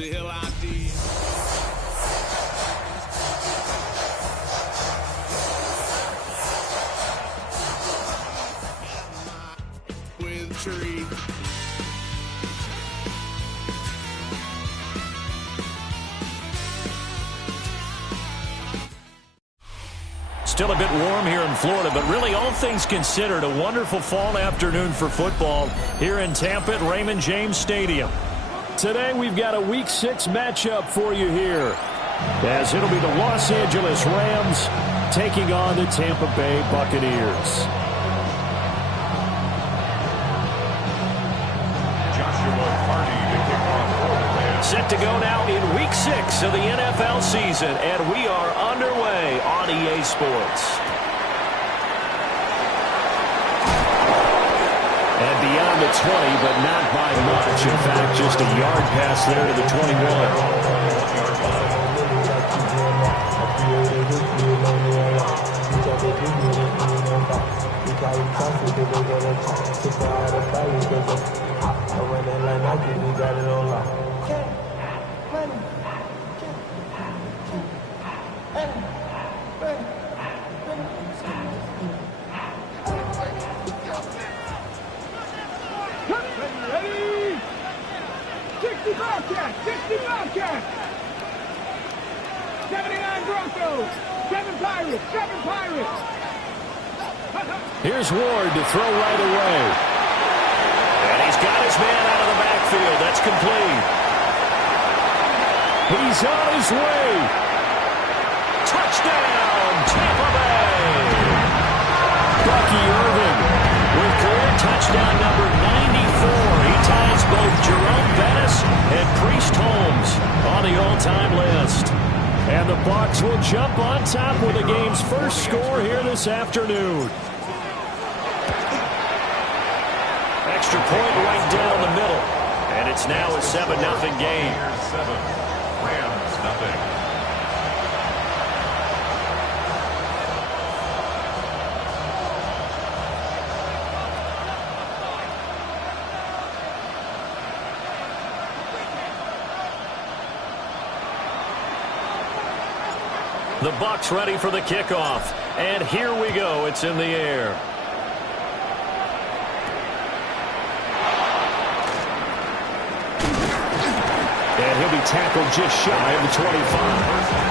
the hell I did. With tree. Still a bit warm here in Florida, but really all things considered, a wonderful fall afternoon for football here in Tampa at Raymond James Stadium. Today we've got a Week 6 matchup for you here, as it'll be the Los Angeles Rams taking on the Tampa Bay Buccaneers. Set to go now in Week 6 of the NFL season, and we are underway on EA Sports. And beyond the 20, but not by much. In fact, just a yard pass there to the 21. Bobcat, 79 Broncos, 7 Pirates. Here's Ward to throw right away. And he's got his man out of the backfield. That's complete. He's on his way. Touchdown, Tampa Bay. Bucky Irving with career touchdown number 94. He ties both Jerome Bettis and Priest Holmes on the all-time list. And the Bucs will jump on top with the game's first score here this afternoon. Extra point right down the middle. And it's now a 7-0 game. 7, Rams nothing. The Bucs ready for the kickoff. And here we go. It's in the air. And he'll be tackled just shy of the 25.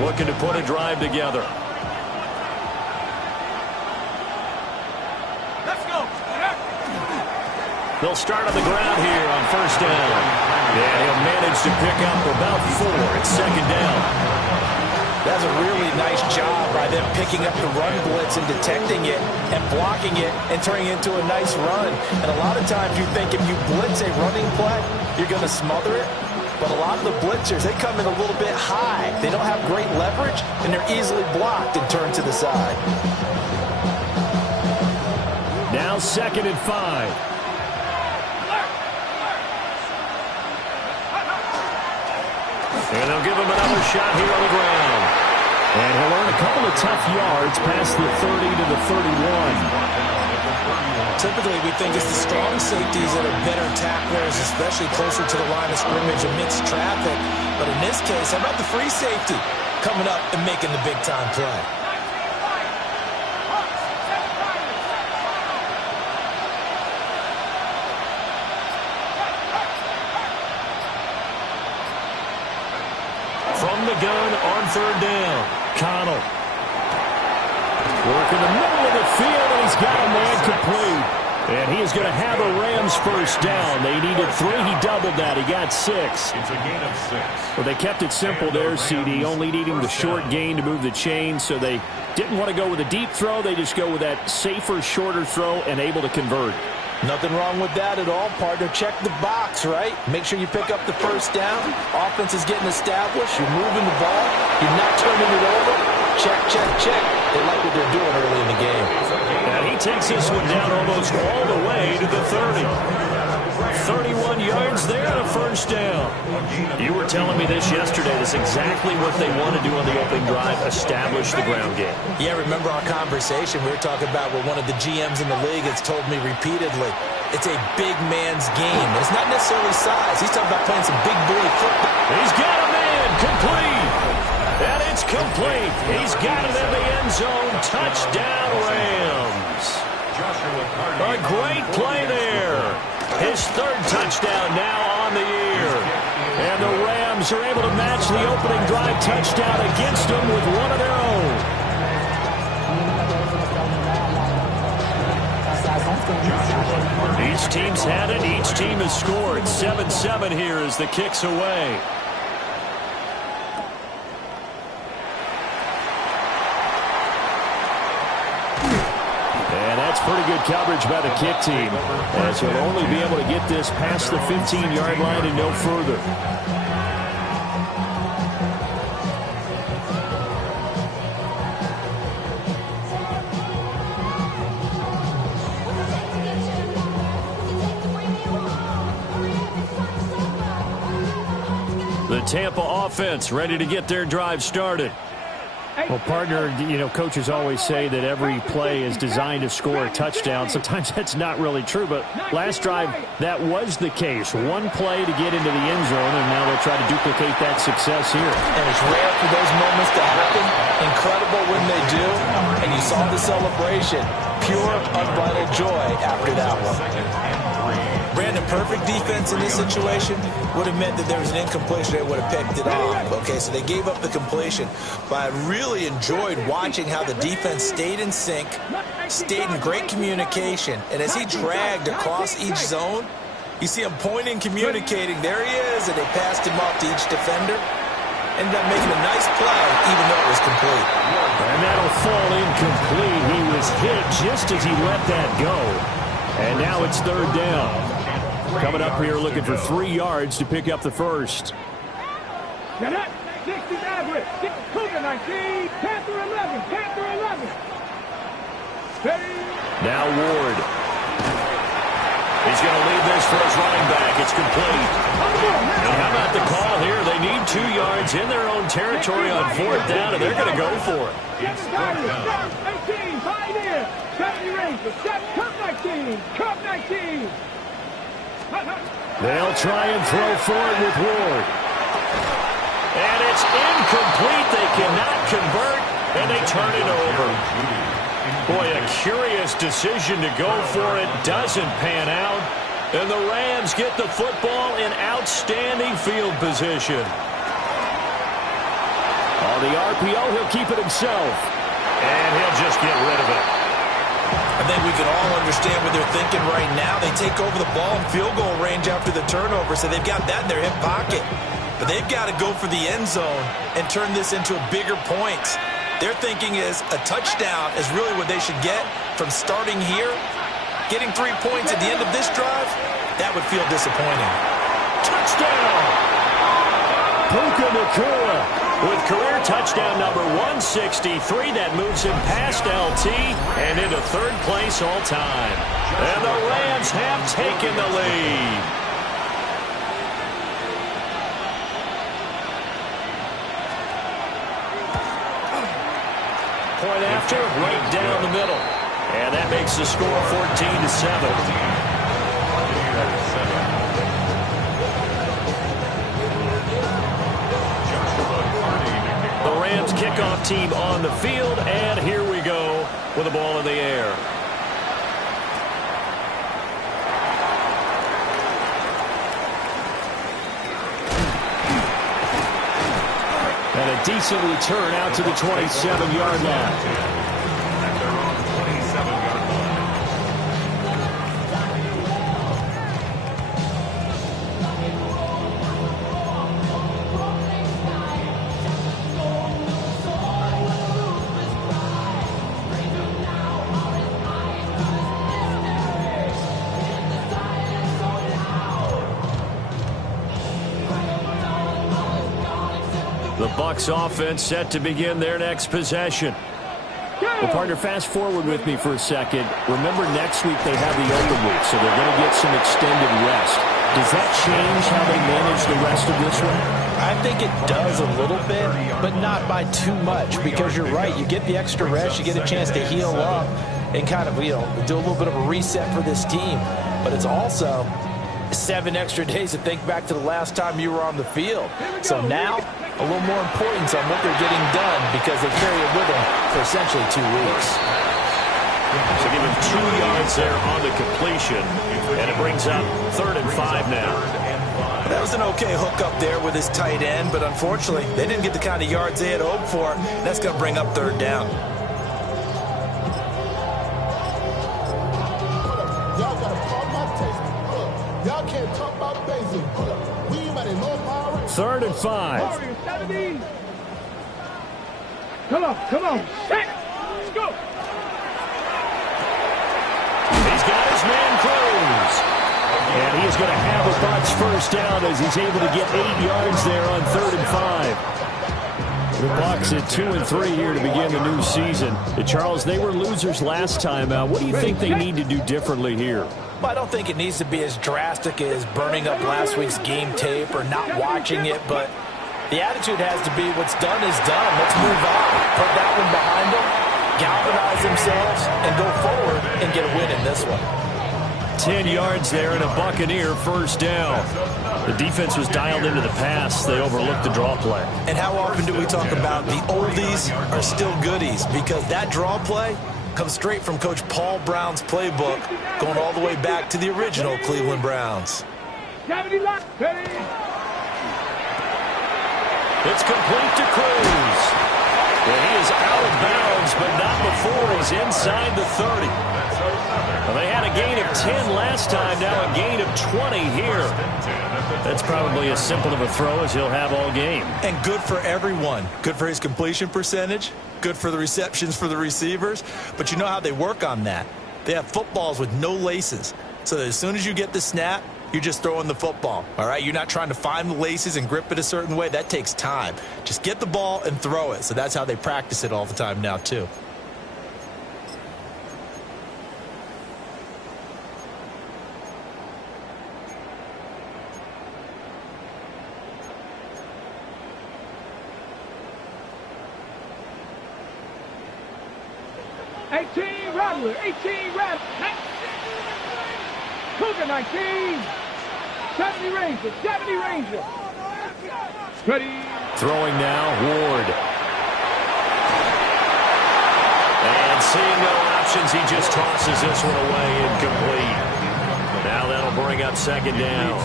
Looking to put a drive together. Let's go. They'll start on the ground here on first down. And he'll manage to pick up about 4. It's second down. That's a really nice job by them picking up the run blitz and detecting it and blocking it and turning it into a nice run. And a lot of times you think if you blitz a running play, you're going to smother it. But a lot of the blitzers, they come in a little bit high. They don't have great leverage, and they're easily blocked and turned to the side. Now 2nd and 5. And they'll give him another shot here on the ground. And he'll earn a couple of tough yards past the 30 to the 31. Typically, we think it's the strong safeties that are better tacklers, especially closer to the line of scrimmage amidst traffic. But in this case, how about the free safety coming up and making the big-time play? From the gun on third down, Connell. Work in the middle of the field, and he's got a man complete. And he is going to have a Rams first down. They needed 3. He doubled that. He got 6. It's a gain of 6. Well, they kept it simple there, CD, only needing the short gain to move the chain, so they didn't want to go with a deep throw. They just go with that safer, shorter throw and able to convert. Nothing wrong with that at all, partner. Check the box, right? Make sure you pick up the first down. Offense is getting established. You're moving the ball. You're not turning it over. Check, check, check. They like what they're doing early in the game. And he takes this one down almost all the way to the 30. yards there and a first down. You were telling me this yesterday. That's exactly what they want to do on the opening drive, establish the ground game. Yeah, remember our conversation? We were talking about what one of the GMs in the league has told me repeatedly. It's a big man's game. And it's not necessarily size. He's talking about playing some big boy football. He's got a man complete. And it's complete. He's got it in the end zone. Touchdown, Rams. A great play there. His third touchdown now on the year. And the Rams are able to match the opening drive touchdown against them with one of their own. Each team's had it. Each team has scored. 7-7 here as the kick's away. Pretty good coverage by the kick team, as he'll only be able to get this past the 15-yard line and no further. The Tampa offense ready to get their drive started. Well, partner, coaches always say that every play is designed to score a touchdown. Sometimes that's not really true, but last drive, that was the case. One play to get into the end zone, and now they'll try to duplicate that success here. And it's rare for those moments to happen. Incredible when they do. And you saw the celebration. Pure, unbridled joy after that one. Brandon, perfect defense in this situation would have meant that there was an incompletion. They would have picked it off. Okay, so they gave up the completion. But I really enjoyed watching how the defense stayed in sync, stayed in great communication. And as he dragged across each zone, you see him pointing, communicating. There he is, and they passed him off to each defender. Ended up making a nice play, even though it was complete. And that'll fall incomplete. He was hit just as he let that go. And now it's third down. Coming up here looking for 3 yards to pick up the first. Get up. 60 average. Cougar 19. Panther 11. Panther 11. Steady. Now Ward. He's going to leave this for his running back. It's complete. And how about the call here? They need 2 yards in their own territory on fourth down, and they're going to go for it. 18. 5 in. 70 range. Cup 19. Cup 19. They'll try and throw for it with Ward. And it's incomplete. They cannot convert, and they turn it over. Boy, a curious decision to go for it. Doesn't pan out. And the Rams get the football in outstanding field position. On the RPO, he'll keep it himself. And he'll just get rid of it. I think we can all understand what they're thinking right now. They take over the ball in field goal range after the turnover, so they've got that in their hip pocket. But they've got to go for the end zone and turn this into a bigger point. Their thinking is a touchdown is really what they should get from starting here. Getting 3 points at the end of this drive, that would feel disappointing. Touchdown! Puka Nacua with career touchdown number 163. That moves him past LT and into third place all time. And the Rams have taken the lead. Point after, right down the middle. And that makes the score 14-7. The Rams kickoff team on the field, and here we go with the ball in the air. And a decent return out to the 27-yard line. The Bucs offense set to begin their next possession. Well, partner, fast forward with me for a second. Remember, next week they have the open week, so they're going to get some extended rest. Does that change how they manage the rest of this one? I think it does a little bit, but not by too much, because you're right. You get the extra rest, you get a chance to heal up and kind of, do a little bit of a reset for this team. But it's also 7 extra days to think back to the last time you were on the field. So now, a little more importance on what they're getting done, because they carry it with them for essentially 2 weeks. So give him 2 yards there on the completion, and it brings up 3rd and 5 now. That was an okay hook up there with his tight end, but unfortunately, they didn't get the kind of yards they had hoped for. That's going to bring up 3rd down. Y'all got to talk about taste. Y'all can't talk about basic. We might have no power. 3rd and 5. Warriors 70. Come on. Set. Let's go. He's got his man Colles. And he is going to have a Bucs first down as he's able to get 8 yards there on 3rd and 5. The Bucs at 2 and 3 here to begin the new season. Charles, they were losers last time out. What do you think they need to do differently here? Well, I don't think it needs to be as drastic as burning up last week's game tape or not watching it, but the attitude has to be what's done is done. Let's move on. Put that one behind them, galvanize themselves, and go forward and get a win in this one. 10 yards there and a Buccaneer first down. The defense was dialed into the pass. They overlooked the draw play. And how often do we talk about the oldies are still goodies? Because that draw play comes straight from Coach Paul Brown's playbook, going all the way back to the original Cleveland Browns. 70 left. It's complete to Colles. And he is out of bounds, but not before he's inside the 30. Well, they had a gain of 10 last time, now a gain of 20 here. That's probably as simple of a throw as he'll have all game. And good for everyone. Good for his completion percentage. Good for the receptions for the receivers. But you know how they work on that. They have footballs with no laces. So that as soon as you get the snap, you're just throwing the football. All right? You're not trying to find the laces and grip it a certain way. That takes time. Just get the ball and throw it. So that's how they practice it all the time now, too. Rattler, 18 Rattler. Cougar 19. 70 Ranger, 70 Ranger. Ready. Throwing now, Ward. And seeing no options, he just tosses this one away incomplete. Now that'll bring up 2nd down.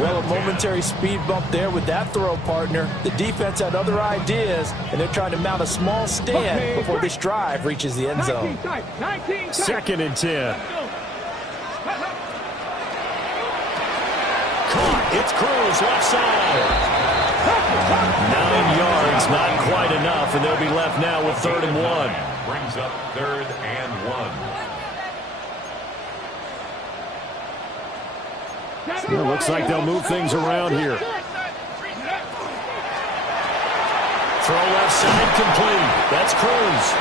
Well, a momentary speed bump there with that throw, partner. The defense had other ideas, and they're trying to mount a small stand before this drive reaches the end zone. 2nd and 10. Caught. It's Colles left side. 9 yards, not quite enough, and they'll be left now with 3rd and 1. Brings up 3rd and 1. It looks like they'll move things around here. Throw left side complete. That's Colles.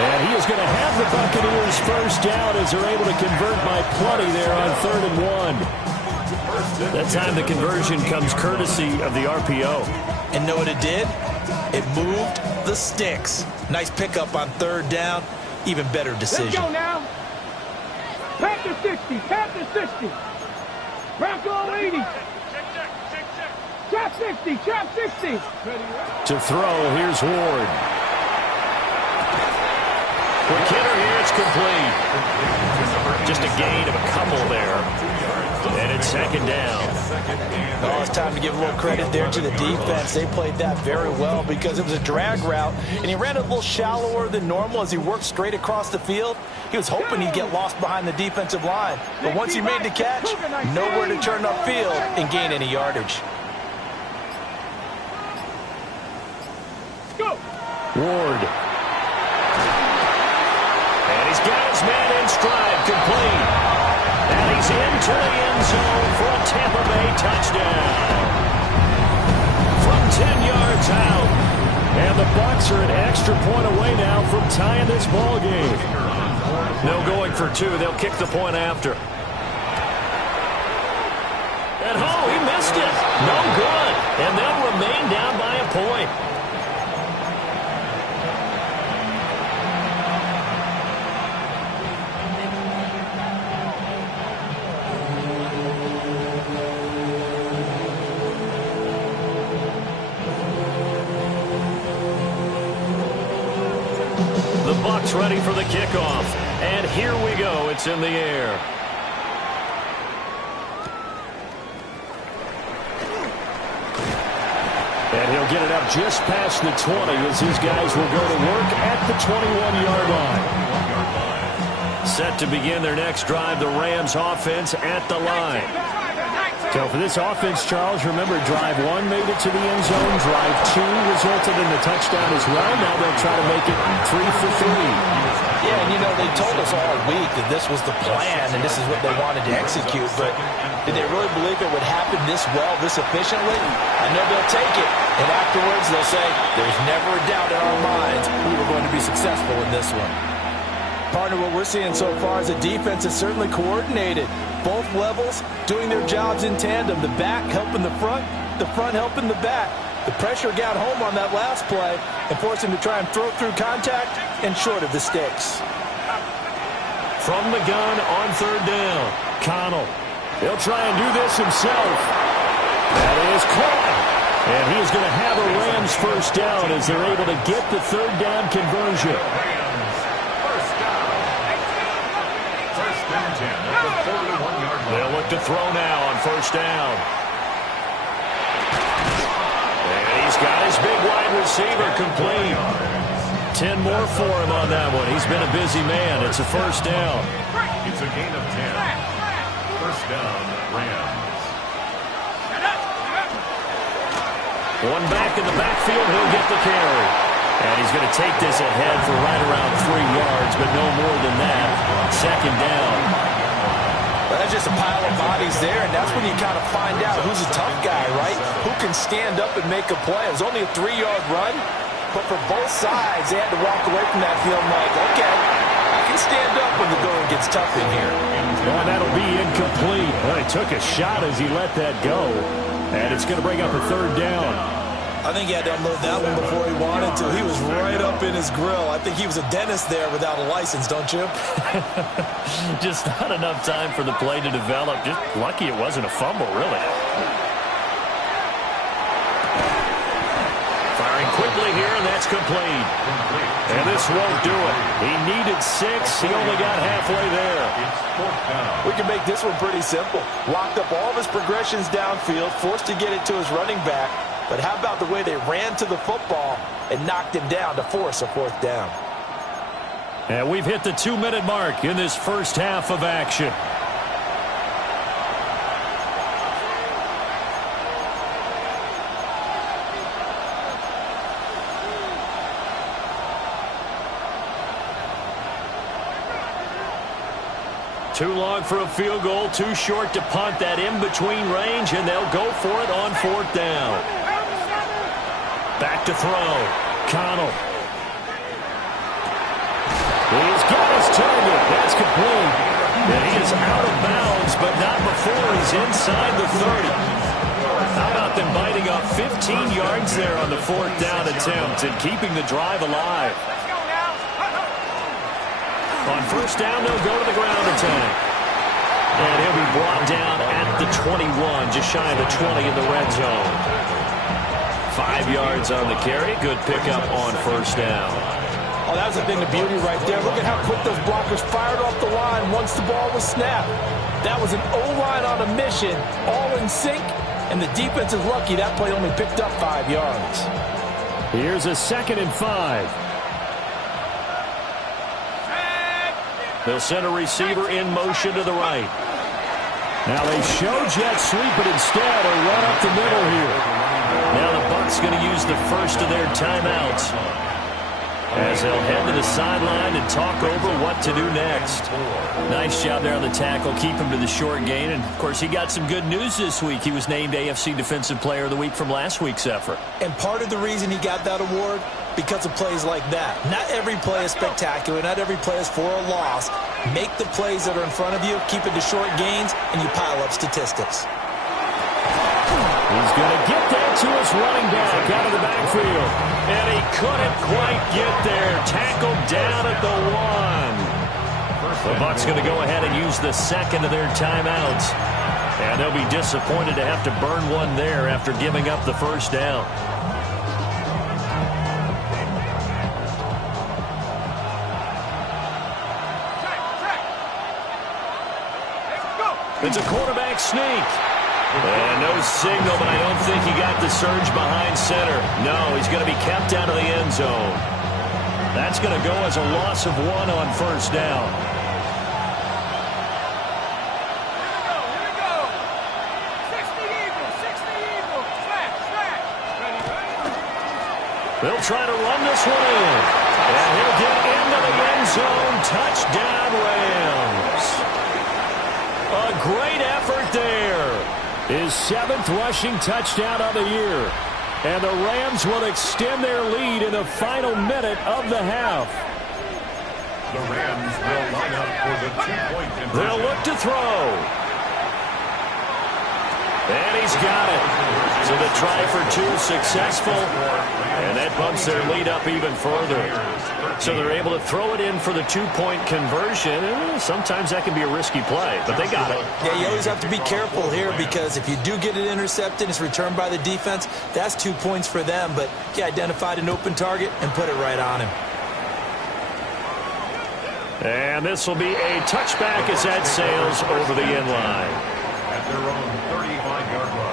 And he is going to have the Buccaneers first down as they're able to convert by plenty there on 3rd and 1. That time the conversion comes courtesy of the RPO. And know what it did? It moved the sticks. Nice pickup on 3rd down. Even better decision. Let's go now. Panther 60, Panther 60. Bronco 80. Trap 60, trap 60. To throw, here's Ward. Quick hitter here, it's complete. Just a gain of a couple there. And it's 2nd down. Oh, it's time to give a little credit there to the defense. They played that very well because it was a drag route, and he ran it a little shallower than normal as he worked straight across the field. He was hoping he'd get lost behind the defensive line. But once he made the catch, nowhere to turn upfield and gain any yardage. Ward. And he's got his man in stride, complete. And he's into the end zone for a Tampa Bay touchdown. From 10 yards out. And the Bucs are an extra point away now from tying this ball game. No going for 2. They'll kick the point after. And he missed it. No good. And they'll remain down by a point. The Bucs ready for the kickoff. And here we go. It's in the air. And he'll get it up just past the 20 as his guys will go to work at the 21-yard line. Set to begin their next drive, the Rams offense at the line. So for this offense, Charles, remember drive 1 made it to the end zone. Drive 2 resulted in the touchdown as well. Now they'll try to make it 3 for 3. Yeah, and they told us all week that this was the plan and this is what they wanted to execute. But did they really believe it would happen this well, this efficiently? I know they'll take it. And afterwards they'll say, there's never a doubt in our minds we were going to be successful in this one. Partner, what we're seeing so far is the defense is certainly coordinated. Both levels doing their jobs in tandem. The back helping the front helping the back. The pressure got home on that last play and forced him to try and throw through contact and short of the sticks. From the gun on third down, Colles. He'll try and do this himself. That is caught. And he's going to have a Rams first down as they're able to get the third down conversion. They'll look to throw now on first down. And he's got his big wide receiver complete. 10 more for him on that one. He's been a busy man. It's a first down. It's a gain of 10. First down, Rams. One back in the backfield. He'll get the carry. And he's going to take this ahead for right around 3 yards, but no more than that. Second down. Well, that's just a pile of bodies there, and that's when you kind of find out who's a tough guy, right? Who can stand up and make a play. It was only a 3-yard run, but for both sides, they had to walk away from that field like, okay, I can stand up when the going gets tough in here. Oh, that'll be incomplete. Well, he took a shot as he let that go, and it's going to bring up a third down. I think he had to unload that one before he wanted to. He was right up in his grill. I think he was a dentist there without a license, don't you? Just not enough time for the play to develop. Just lucky it wasn't a fumble, really. Firing quickly here, and that's complete. And this won't do it. He needed 6. He only got halfway there. We can make this one pretty simple. Locked up all of his progressions downfield, forced to get it to his running back. But how about the way they ran to the football and knocked him down to force a fourth down? And we've hit the 2-minute mark in this first half of action. Too long for a field goal, too short to punt that in-between range, and they'll go for it on fourth down. Back to throw. Colles. He's got his target. That's complete. And he is out of bounds, but not before he's inside the 30. How about them biting off 15 yards there on the fourth down attempt and keeping the drive alive? On first down, they'll go to the ground attack. And he'll be brought down at the 21, just shy of the 20 in the red zone. 5 yards on the carry. Good pickup on first down. Oh, that was a thing of beauty right there. Look at how quick those blockers fired off the line once the ball was snapped. That was an O-line on a mission, all in sync, and the defense is lucky that play only picked up 5 yards. Here's a 2nd and 5. They'll send a receiver in motion to the right. Now they show jet sweep, but instead a run up the middle here. Now the Bucs going to use the first of their timeouts as they'll head to the sideline and talk over what to do next. Nice job there on the tackle. Keep him to the short gain. And, of course, he got some good news this week. He was named AFC Defensive Player of the Week from last week's effort. And part of the reason he got that award, because of plays like that. Not every play is spectacular. Not every play is for a loss. Make the plays that are in front of you, keep it to short gains, and you pile up statistics. He's going to get that to his running back out of the backfield. And he couldn't quite get there. Tackled down at the 1. The Bucs going to go ahead and use the second of their timeouts. And they'll be disappointed to have to burn one there after giving up the first down. It's a quarterback sneak. And no signal, but I don't think he got the surge behind center. No, he's going to be kept out of the end zone. That's going to go as a loss of 1 on first down. Here we go. 60 Eagles. Flat. Ready. They'll try to run this one in. And he'll get into the end zone. Touchdown, Rams. A great effort there. His 7th rushing touchdown of the year. And the Rams will extend their lead in the final minute of the half. The Rams will line up for the 2-point conversion. They'll look to throw. And he's got it. So the try for 2 successful. And that bumps their lead up even further. So they're able to throw it in for the 2-point conversion. Sometimes that can be a risky play, but they got it. Yeah, you always have to be careful here because if you do get it intercepted, it's returned by the defense, that's 2 points for them. But he identified an open target and put it right on him. And this will be a touchback as that sails over the end line. At their own 35-yard line.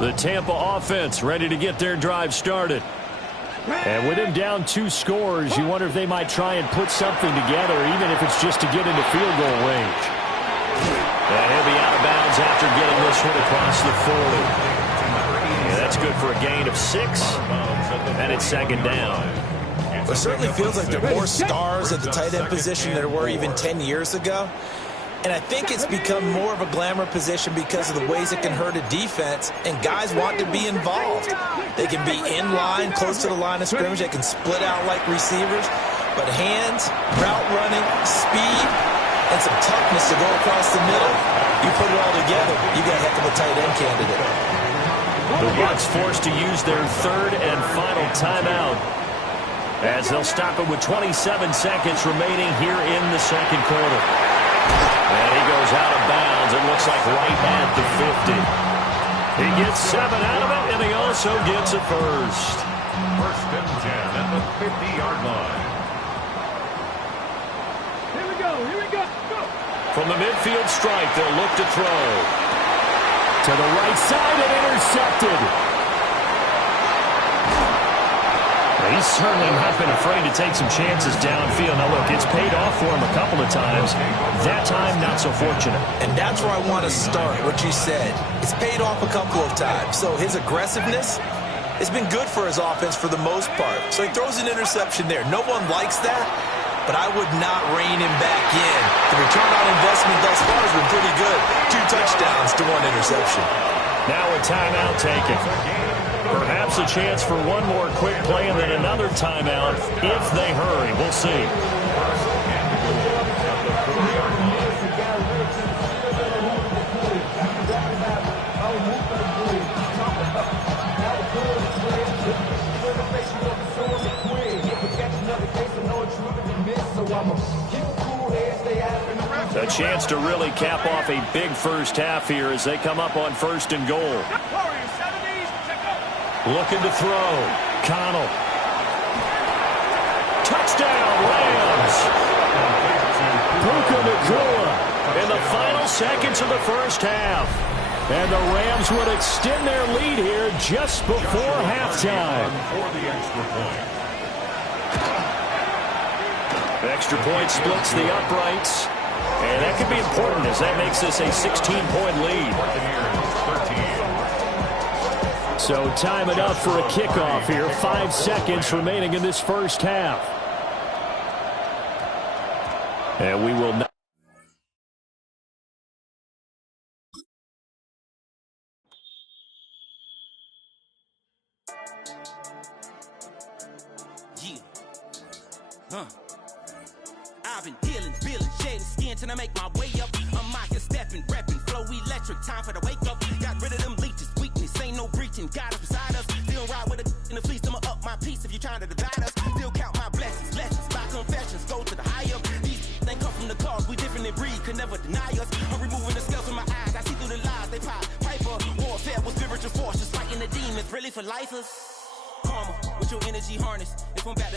The Tampa offense ready to get their drive started. And with him down 2 scores, you wonder if they might try and put something together, even if it's just to get into field goal range. And he'll be out of bounds after getting this one across the 40. Yeah, that's good for a gain of 6. And it's second down. It certainly feels like there are more stars at the tight end position than there were even 10 years ago. And I think it's become more of a glamour position because of the ways it can hurt a defense, and guys want to be involved. They can be in line, close to the line of scrimmage. They can split out like receivers. But hands, route running, speed, and some toughness to go across the middle, you put it all together, you got a heck of a tight end candidate. The Bucs forced to use their 3rd and final timeout as they'll stop it with 27 seconds remaining here in the second quarter. And he goes out of bounds. It looks like right at the 50. He gets 7 out of it, and he also gets a first. First and 10 at the 50-yard line. Here we go. Go. From the midfield stripe, they'll look to throw. To the right side and intercepted. He's certainly not been afraid to take some chances downfield. Now, look, it's paid off for him a couple of times. That time, not so fortunate. And that's where I want to start, what you said. It's paid off a couple of times. So his aggressiveness has been good for his offense for the most part. So he throws an interception there. No one likes that, but I would not rein him back in. The return on investment thus far has been pretty good. 2 touchdowns to 1 interception. Now a timeout taken. Perhaps a chance for one more quick play and then another timeout if they hurry. We'll see. A chance to really cap off a big first half here as they come up on 1st and goal. Looking to throw. Connell. Touchdown, Rams. Puka Nacua In the final seconds of the first half. And the Rams would extend their lead here just before halftime. For the extra point. The extra point splits the uprights. And that could be important as that makes this a 16-point lead. So time it up for a kickoff here. 5 seconds remaining in this first half. And we will not. I've been dealing, feeling, shedding skin till I make my way up. I'm out here stepping, repping, flow electric, time for the wake up. Got rid of them leeches, weakness, ain't no breaching, got us beside us. Still ride with a in the fleece, I'ma up my piece if you're trying to divide us. Still count my blessings, lessons, my confessions, go to the higher. These they come from the cause, we different in breed, could never deny us. I'm removing the scales from my eyes, I see through the lies, they pop. Piper, warfare with spiritual forces, fighting the demons, really for lifers. Karma, with your energy harness, if I'm back to